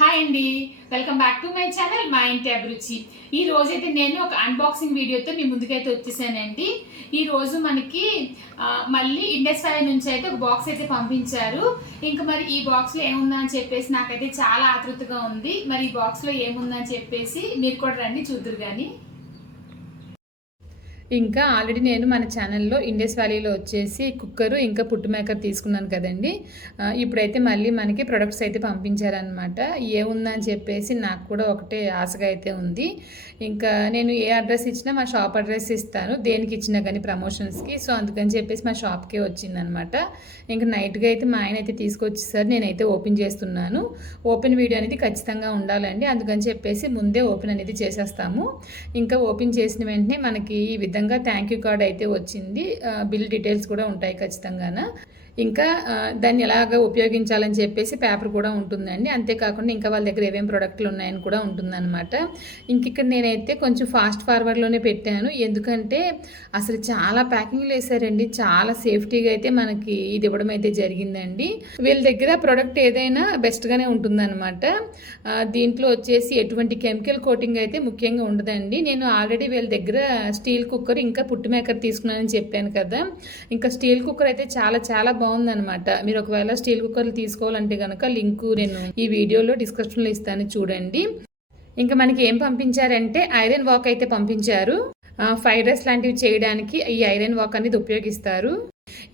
Hi అండి, welcome back to my channel మా ఇంటి అభిరుచి. ఈ రోజైతే నేను ఒక అన్బాక్సింగ్ వీడియోతో మీ ముందుకైతే వచ్చేసానండి. ఈ రోజు మనకి మళ్ళీ ఇండస్ వ్యాలీ నుంచి అయితే ఒక బాక్స్ అయితే పంపించారు. ఇంకా మరి ఈ బాక్స్లో ఏముందా అని చెప్పేసి నాకైతే చాలా ఆతృతగా ఉంది. మరి ఈ బాక్స్లో ఏముందని చెప్పేసి మీరు కూడా రండి చూద్దురు కానీ. ఇంకా ఆల్రెడీ నేను మన ఛానల్లో ఇండస్ వ్యాలీలో వచ్చేసి కుక్కరు ఇంకా పుట్టు మేకర్ తీసుకున్నాను కదండి. ఇప్పుడైతే మళ్ళీ మనకి ప్రొడక్ట్స్ అయితే పంపించారనమాట. ఏముందని చెప్పేసి నాకు కూడా ఒకటే ఆశగా అయితే ఉంది. ఇంకా నేను ఏ అడ్రస్ ఇచ్చినా మా షాప్ అడ్రస్ ఇస్తాను, దేనికి ఇచ్చినా కానీ ప్రమోషన్స్కి. సో అందుకని చెప్పేసి మా షాప్కే వచ్చిందనమాట. ఇంకా నైట్గా అయితే మా ఆయన అయితే తీసుకొచ్చేసారు. నేనైతే ఓపెన్ చేస్తున్నాను. ఓపెన్ వీడియో అనేది ఖచ్చితంగా ఉండాలండి, అందుకని చెప్పేసి ముందే ఓపెన్ అనేది చేసేస్తాము. ఇంకా ఓపెన్ చేసిన వెంటనే మనకి ఈ విధంగా థ్యాంక్ యూ కార్డ్ అయితే వచ్చింది. బిల్ డీటెయిల్స్ కూడా ఉంటాయి ఖచ్చితంగా. ఇంకా దాన్ని ఎలాగ ఉపయోగించాలని చెప్పేసి పేపర్ కూడా ఉంటుందండి. అంతేకాకుండా ఇంకా వాళ్ళ దగ్గర ఏమేమి ప్రోడక్ట్లు ఉన్నాయని కూడా ఉంటుందన్నమాట. ఇంక ఇక్కడ నేనైతే కొంచెం ఫాస్ట్ ఫార్వర్డ్లోనే పెట్టాను, ఎందుకంటే అసలు చాలా ప్యాకింగ్లు వేసారండి. చాలా సేఫ్టీగా అయితే మనకి ఇది ఇవ్వడం అయితే జరిగిందండి. వీళ్ళ దగ్గర ప్రోడక్ట్ ఏదైనా బెస్ట్గానే ఉంటుందన్నమాట. దీంట్లో వచ్చేసి ఎటువంటి కెమికల్ కోటింగ్ అయితే ముఖ్యంగా ఉండదండి. నేను ఆల్రెడీ వీళ్ళ దగ్గర స్టీల్ కుక్కర్ ఇంకా పుట్టు మేకర్ తీసుకున్నానని చెప్పాను కదా. ఇంకా స్టీల్ కుక్కర్ అయితే చాలా చాలా బాగుందనమాట. మీరు ఒకవేళ స్టీల్ కుక్కర్లు తీసుకోవాలంటే కనుక లింకు నేను ఈ వీడియోలో డిస్క్రిప్షన్లో ఇస్తాను, చూడండి. ఇంకా మనకి ఏం పంపించారంటే ఐరన్ వాక్ అయితే పంపించారు. ఫ్రైడ్ రైస్ లాంటివి చేయడానికి ఈ ఐరన్ వాక్ అనేది ఉపయోగిస్తారు.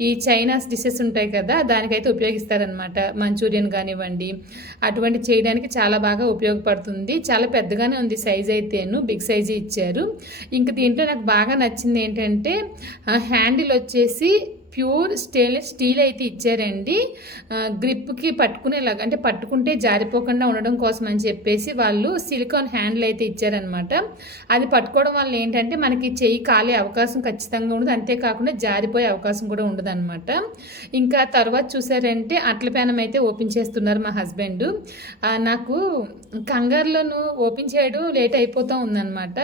ఈ చైనాస్ డిషెస్ ఉంటాయి కదా, దానికైతే ఉపయోగిస్తారనమాట. మంచూరియన్ కానివ్వండి, అటువంటి చేయడానికి చాలా బాగా ఉపయోగపడుతుంది. చాలా పెద్దగానే ఉంది సైజ్ అయితేను, బిగ్ సైజ్ ఇచ్చారు. ఇంకా దీంట్లో నాకు బాగా నచ్చింది ఏంటంటే హ్యాండిల్ వచ్చేసి ప్యూర్ స్టెయిన్లెస్ స్టీల్ అయితే ఇచ్చారండి. గ్రిప్కి పట్టుకునేలాగా, అంటే పట్టుకుంటే జారిపోకుండా ఉండడం కోసం అని చెప్పేసి వాళ్ళు సిలికాన్ హ్యాండిల్ అయితే ఇచ్చారనమాట. అది పట్టుకోవడం వల్ల ఏంటంటే మనకి చెయ్యి కాలే అవకాశం ఖచ్చితంగా ఉండదు, అంతేకాకుండా జారిపోయే అవకాశం కూడా ఉండదు అనమాట. ఇంకా తర్వాత చూసారంటే అట్ల పేనం అయితే ఓపెన్ చేస్తున్నారు మా హస్బెండ్. నాకు కంగారులోను ఓపెన్ చేయడం లేట్ అయిపోతూ ఉందన్నమాట.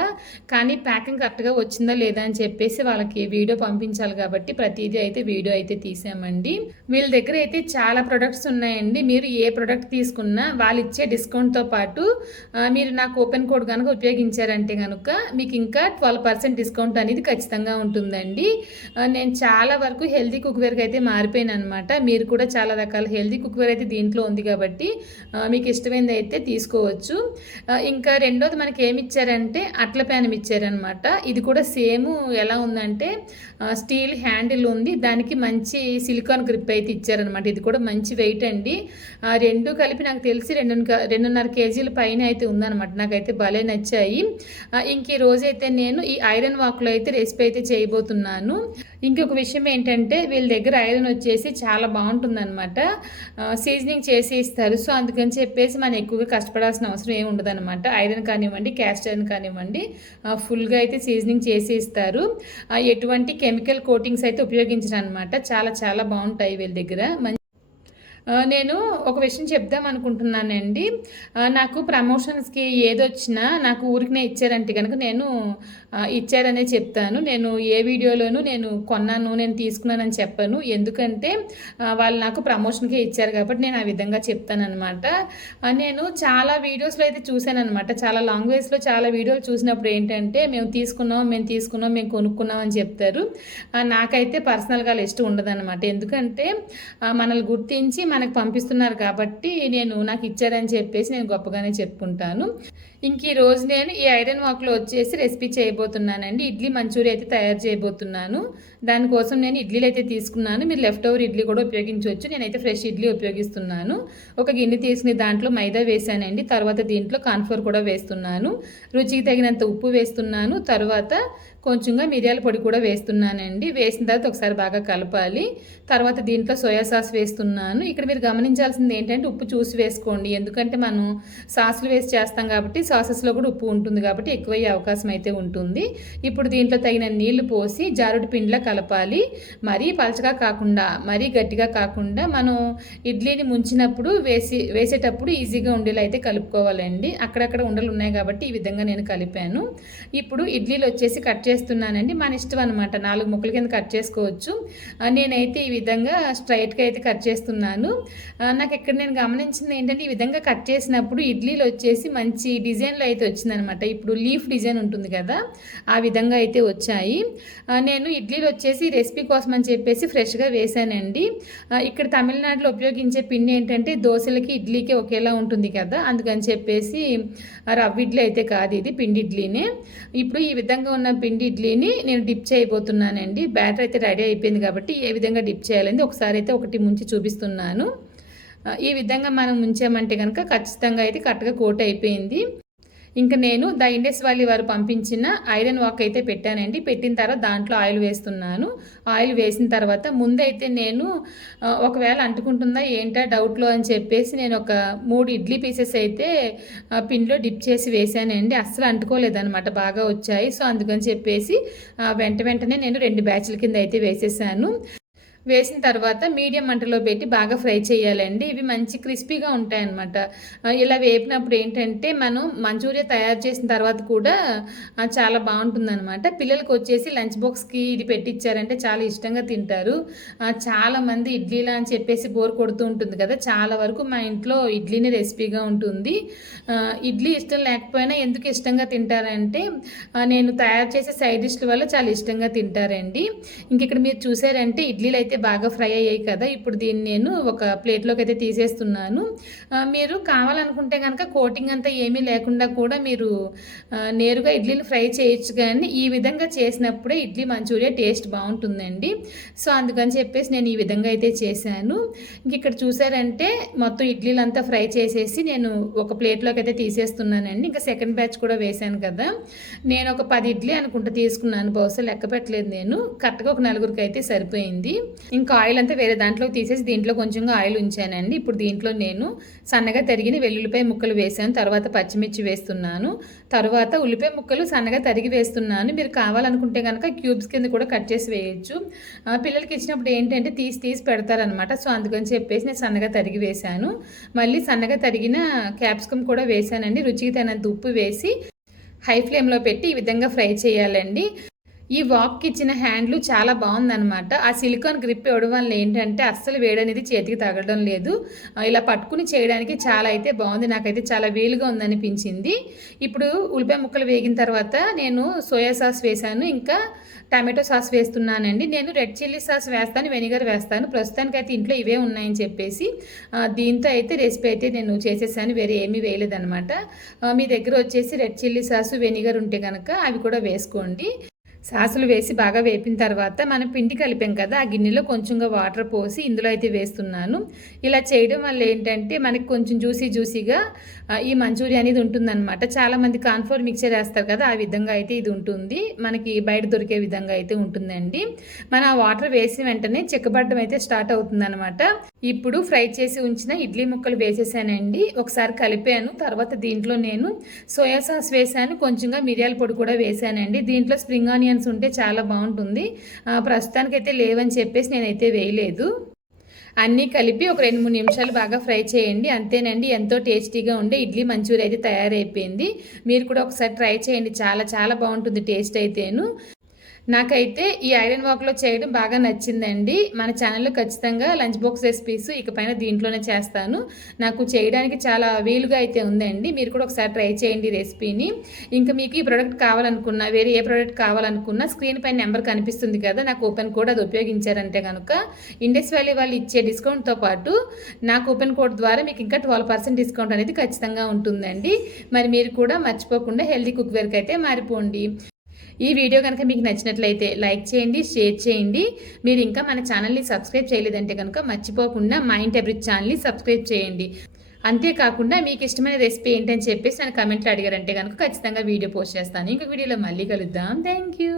కానీ ప్యాకింగ్ కరెక్ట్గా వచ్చిందా లేదా అని చెప్పేసి వాళ్ళకి వీడియో పంపించాలి కాబట్టి ప్రతిదీ అయితే వీడియో అయితే తీసామండి. వీళ్ళ దగ్గర అయితే చాలా ప్రొడక్ట్స్ ఉన్నాయండి. మీరు ఏ ప్రొడక్ట్ తీసుకున్నా వాళ్ళు ఇచ్చే డిస్కౌంట్తో పాటు మీరు నాకు ఓపెన్ కోడ్ కనుక ఉపయోగించారంటే కనుక మీకు ఇంకా 12% డిస్కౌంట్ అనేది ఖచ్చితంగా ఉంటుందండి. నేను చాలా వరకు హెల్దీ కుక్వేర్కి అయితే మారిపోయాను అనమాట. మీరు కూడా చాలా రకాల హెల్దీ కుక్వేర్ అయితే దీంట్లో ఉంది కాబట్టి మీకు ఇష్టమైనది అయితే తీసుకోవచ్చు. ఇంకా రెండోది మనకి ఏమి ఇచ్చారంటే అట్ల ప్యానం ఇచ్చారనమాట. ఇది కూడా సేమ్ ఎలా ఉందంటే స్టీల్ హ్యాండిల్ ఉంది, దానికి మంచి సిలికాన్ గ్రిప్ అయితే ఇచ్చారనమాట. ఇది కూడా మంచి వెయిట్ అండి. రెండు కలిపి నాకు తెలిసి 2.5 కేజీల పైన అయితే ఉందన్నమాట. నాకైతే భలే నచ్చాయి. ఇంక ఈ రోజైతే నేను ఈ ఐరన్ వాక్లో అయితే రెసిపీ అయితే చేయబోతున్నాను. ఇంకొక విషయం ఏంటంటే వీళ్ళ దగ్గర ఐరన్ వచ్చేసి చాలా బాగుంటుందన్నమాట. సీజనింగ్ చేసి ఇస్తారు. సో అందుకని చెప్పేసి మనం ఎక్కువగా కష్టపడాల్సిన అవసరం ఏమి ఉండదన్నమాట. ఐరన్ కానివ్వండి, క్యాస్ట్ ఐరన్ కానివ్వండి, ఫుల్గా అయితే సీజనింగ్ చేసి ఇస్తారు. ఎటువంటి కెమికల్ కోటింగ్స్ అయితే ఉపయోగించరు అనమాట. చాలా చాలా బాగుంటాయి వీళ్ళ దగ్గర. నేను ఒక విషయం చెప్దాం అనుకుంటున్నానండి. నాకు ప్రమోషన్స్కి ఏదొచ్చినా నాకు ఊరికనే ఇచ్చారంటే కనుక నేను ఇచ్చారనే చెప్తాను. నేను ఏ వీడియోలోనూ నేను కొన్నాను, నేను తీసుకున్నానని చెప్పను. ఎందుకంటే వాళ్ళు నాకు ప్రమోషన్కే ఇచ్చారు కాబట్టి నేను ఆ విధంగా చెప్తానమాట. నేను చాలా వీడియోస్లో అయితే చూశానమాట. చాలా లాంగ్వేజ్లో చాలా వీడియోలు చూసినప్పుడు ఏంటంటే మేము తీసుకున్నాం, మేము కొనుక్కున్నాం అని చెప్తారు. నాకైతే పర్సనల్గా ఇష్టం ఉండదన్నమాట. ఎందుకంటే మనల్ని గుర్తించి మనకు పంపిస్తున్నారు కాబట్టి నాకు ఇచ్చారని చెప్పేసి నేను గొప్పగానే చెప్పుకుంటాను. ఇంక ఈ రోజు నేను ఈ ఐరన్ వాక్లో వచ్చేసి రెసిపీ చేయబోతున్నానండి. ఇడ్లీ మంచూరియా అయితే తయారు చేయబోతున్నాను. దానికోసం నేను ఇడ్లీలు అయితే తీసుకున్నాను. మీరు లెఫ్ట్ ఓవర్ ఇడ్లీ కూడా ఉపయోగించవచ్చు. నేనైతే ఫ్రెష్ ఇడ్లీ ఉపయోగిస్తున్నాను. ఒక గిన్నె తీసుకుని దాంట్లో మైదా వేసానండి. తర్వాత దీంట్లో కార్న్ఫ్లోర్ కూడా వేస్తున్నాను. రుచికి తగినంత ఉప్పు వేస్తున్నాను. తర్వాత కొంచెంగా మిరియాల పొడి కూడా వేస్తున్నానండి. వేసిన తర్వాత ఒకసారి బాగా కలపాలి. తర్వాత దీంట్లో సోయా సాస్ వేస్తున్నాను. ఇక్కడ మీరు గమనించాల్సింది ఏంటంటే ఉప్పు చూసి వేసుకోండి, ఎందుకంటే మనం సాసులు వేసి చేస్తాం కాబట్టి సాసెస్లో కూడా ఉప్పు ఉంటుంది కాబట్టి ఎక్కువయ్యే అవకాశం అయితే ఉంటుంది. ఇప్పుడు దీంట్లో తగిన నీళ్లు పోసి జారుడు పిండిలా కలపాలి. మరీ పలచగా కాకుండా మరీ గట్టిగా కాకుండా మనం ఇడ్లీని ముంచినప్పుడు వేసేటప్పుడు ఈజీగా ఉండేలా అయితే కలుపుకోవాలండి. అక్కడక్కడ ఉండలు ఉన్నాయి కాబట్టి ఈ విధంగా నేను కలిపాను. ఇప్పుడు ఇడ్లీలు వచ్చేసి కట్ చేస్తున్నానండి. మన ఇష్టం అనమాట, 4 ముక్కల కింద కట్ చేసుకోవచ్చు. నేనైతే ఈ విధంగా స్ట్రైట్గా అయితే కట్ చేస్తున్నాను. నాకు ఇక్కడ నేను గమనించింది ఏంటంటే, ఈ విధంగా కట్ చేసినప్పుడు ఇడ్లీలు వచ్చేసి మంచి డిజైన్లో అయితే వచ్చిందనమాట. ఇప్పుడు లీఫ్ డిజైన్ ఉంటుంది కదా, ఆ విధంగా అయితే వచ్చాయి. నేను ఇడ్లీలు వచ్చేసి రెసిపీ కోసం అని చెప్పేసి ఫ్రెష్గా వేసానండి. ఇక్కడ తమిళనాడులో ఉపయోగించే పిండి ఏంటంటే దోశలకి ఇడ్లీకి ఒకేలా ఉంటుంది కదా, అందుకని చెప్పేసి రవ్వ ఇడ్లీ అయితే కాదు, ఇది పిండి ఇడ్లీనే. ఇప్పుడు ఈ విధంగా ఉన్న పిండి ఇడ్లీని నేను డిప్ చేయబోతున్నానండి. బ్యాటర్ అయితే రెడీ అయిపోయింది కాబట్టి ఏ విధంగా డిప్ చేయాలని ఒకసారి అయితే ఒకటి ముంచి చూపిస్తున్నాను. ఈ విధంగా మనం ముంచామంటే కనుక ఖచ్చితంగా అయితే కరెక్ట్గా కోట్ అయిపోయింది. ఇంకా నేను ద ఇండస్ వ్యాలీ వారు పంపించిన ఐరన్ వాక్ అయితే పెట్టానండి. పెట్టిన తర్వాత దాంట్లో ఆయిల్ వేస్తున్నాను. ఆయిల్ వేసిన తర్వాత ముందైతే నేను ఒకవేళ అంటుకుంటుందా ఏంటా డౌట్లో అని చెప్పేసి నేను ఒక 3 ఇడ్లీ పీసెస్ అయితే పిండిలో డిప్ చేసి వేసానండి. అస్సలు అంటుకోలేదనమాట, బాగా వచ్చాయి. సో అందుకని చెప్పేసి వెంటనే నేను 2 బ్యాచ్ల కింద అయితే వేసేసాను. వేసిన తర్వాత మీడియం మంటలో పెట్టి బాగా ఫ్రై చేయాలండి. ఇవి మంచి క్రిస్పీగా ఉంటాయన్నమాట. ఇలా వేపినప్పుడు ఏంటంటే మనం మంచూరియా తయారు చేసిన తర్వాత కూడా చాలా బాగుంటుందన్నమాట. పిల్లలకి వచ్చేసి లంచ్ బాక్స్కి ఇది పెట్టించారంటే చాలా ఇష్టంగా తింటారు. చాలామంది ఇడ్లీలా అని చెప్పేసి బోర్ కొడుతూ ఉంటుంది కదా, చాలా వరకు మా ఇంట్లో ఇడ్లీనే రెసిపీగా ఉంటుంది. ఇడ్లీ ఇష్టం లేకపోయినా ఎందుకు ఇష్టంగా తింటారంటే నేను తయారు చేసే సైడ్ డిష్ల వల్ల చాలా ఇష్టంగా తింటారండి. ఇంక ఇక్కడ మీరు చూసారంటే ఇడ్లీలు అయితే బాగా ఫ్రై అయ్యాయి కదా, ఇప్పుడు దీన్ని నేను ఒక ప్లేట్లోకి అయితే తీసేస్తున్నాను. మీరు కావాలనుకుంటే కనుక కోటింగ్ అంతా ఏమీ లేకుండా కూడా మీరు నేరుగా ఇడ్లీలు ఫ్రై చేయొచ్చు, కానీ ఈ విధంగా చేసినప్పుడే ఇడ్లీ మంచూరియా టేస్ట్ బాగుంటుందండి. సో అందుకని చెప్పేసి నేను ఈ విధంగా అయితే చేశాను. ఇంక ఇక్కడ చూసారంటే మొత్తం ఇడ్లీలు అంతా ఫ్రై చేసేసి నేను ఒక ప్లేట్లోకి అయితే తీసేస్తున్నానండి. ఇంకా సెకండ్ బ్యాచ్ కూడా వేశాను కదా, నేను ఒక 10 ఇడ్లీ అనుకుంటా తీసుకున్నాను, బహుశా లెక్క పెట్టలేదు నేను. కరెక్ట్గా ఒక 4గురికి అయితే సరిపోయింది. ఇంకా ఆయిల్ అంతా వేరే దాంట్లో తీసేసి దీంట్లో కొంచెంగా ఆయిల్ ఉంచానండి. ఇప్పుడు దీంట్లో నేను సన్నగా తరిగిన వెల్లుల్లిపాయ ముక్కలు వేసాను, తర్వాత పచ్చిమిర్చి వేస్తున్నాను, తర్వాత ఉల్లిపాయ ముక్కలు సన్నగా తరిగి వేస్తున్నాను. మీరు కావాలనుకుంటే కనుక క్యూబ్స్ కింద కూడా కట్ చేసి వేయచ్చు. పిల్లలకి ఇచ్చినప్పుడు ఏంటంటే తీసి పెడతారనమాట. సో అందుకని చెప్పేసి నేను సన్నగా తరిగి వేశాను. మళ్ళీ సన్నగా తరిగిన క్యాప్సికమ్ కూడా వేసానండి. రుచికి తగినంత ఉప్పు వేసి హై ఫ్లేమ్లో పెట్టి ఈ విధంగా ఫ్రై చేయాలండి. ఈ వాక్కి ఇచ్చిన హ్యాండ్లు చాలా బాగుందనమాట. ఆ సిలికాన్ గ్రిప్ ఇవ్వడం వల్ల ఏంటంటే అస్సలు వేడనేది చేతికి తగలడం లేదు. ఇలా పట్టుకుని చేయడానికి చాలా అయితే బాగుంది, నాకైతే చాలా వీలుగా ఉందనిపించింది. ఇప్పుడు ఉల్లిపాయ ముక్కలు వేగిన తర్వాత నేను సోయా సాస్ వేసాను, ఇంకా టమాటో సాస్ వేస్తున్నానండి. నేను రెడ్ చిల్లీ సాస్ వేస్తాను, వెనిగర్ వేస్తాను. ప్రస్తుతానికైతే ఇంట్లో ఇవే ఉన్నాయని చెప్పేసి దీంతో అయితే రెసిపీ అయితే నేను చేసేసాను, వేరే ఏమీ వేయలేదనమాట. మీ దగ్గర వచ్చేసి రెడ్ చిల్లీ సాసు వెనిగర్ ఉంటే కనుక అవి కూడా వేసుకోండి. సాసులు వేసి బాగా వేపిన తర్వాత మనం పిండి కలిపాం కదా, ఆ గిన్నెలో కొంచెంగా వాటర్ పోసి ఇందులో అయితే వేస్తున్నాను. ఇలా చేయడం వల్ల ఏంటంటే మనకి కొంచెం జ్యూసీగా ఈ మంచూరియా అనేది ఉంటుందన్నమాట. చాలామంది కార్న్ఫ్లోర్ మిక్చర్ వేస్తారు కదా, ఆ విధంగా అయితే ఇది ఉంటుంది, మనకి బయట దొరికే విధంగా అయితే ఉంటుందండి. మనం ఆ వాటర్ వేసిన వెంటనే చిక్కబడడం అయితే స్టార్ట్ అవుతుందన్నమాట. ఇప్పుడు ఫ్రై చేసి ఉంచిన ఇడ్లీ ముక్కలు వేసేసానండి, ఒకసారి కలిపాను. తర్వాత దీంట్లో నేను సోయా సాస్ వేసాను, కొంచెంగా మిరియాల పొడి కూడా వేసానండి. దీంట్లో స్ప్రింగ్ ఆనియన్స్ ఉంటే చాలా బాగుంటుంది. ప్రస్తుతానికైతే లేవని చెప్పేసి నేనైతే వేయలేదు. అన్నీ కలిపి ఒక 2-3 నిమిషాలు బాగా ఫ్రై చేయండి, అంతేనండి. ఎంతో టేస్టీగా ఉండే ఇడ్లీ మంచూరియా అయితే తయారైపోయింది. మీరు కూడా ఒకసారి ట్రై చేయండి, చాలా బాగుంటుంది టేస్ట్ అయితేను. నాకైతే ఈ ఐరన్ వాక్లో చేయడం బాగా నచ్చిందండి. మన ఛానల్లో ఖచ్చితంగా లంచ్ బాక్స్ రెసిపీస్ ఇకపైన దీంట్లోనే చేస్తాను. నాకు చేయడానికి చాలా వీలుగా అయితే ఉందండి. మీరు కూడా ఒకసారి ట్రై చేయండి రెసిపీని. ఇంకా మీకు ఈ ప్రోడక్ట్ కావాలనుకున్నా, వేరే ఏ ప్రోడక్ట్ కావాలనుకున్నా స్క్రీన్ పైన నెంబర్ కనిపిస్తుంది కదా, నా కూపన్ కోడ్ అది ఉపయోగించారంటే కనుక ఇండస్ వ్యాలీ వాళ్ళు ఇచ్చే డిస్కౌంట్తో పాటు నా కూపన్ కోడ్ ద్వారా మీకు ఇంకా 12% డిస్కౌంట్ అనేది ఖచ్చితంగా ఉంటుందండి. మరి మీరు కూడా మర్చిపోకుండా హెల్దీ కుక్వేర్కి అయితే మారిపోండి. ఈ వీడియో కనుక మీకు నచ్చినట్లయితే లైక్ చేయండి, షేర్ చేయండి. మీరు ఇంకా మన ఛానల్ని సబ్స్క్రైబ్ చేయలేదంటే కనుక మర్చిపోకుండా మైండ్ ఎవ్రీ ఛానల్ని సబ్స్క్రైబ్ చేయండి. అంతేకాకుండా మీకు ఇష్టమైన రెసిపీ ఏంటని చెప్పేసి నన్ను కమెంట్లో అడిగారంటే కనుక ఖచ్చితంగా వీడియో పోస్ట్ చేస్తాను. ఇంకొక వీడియోలో మళ్ళీ కలుద్దాం. Thank you.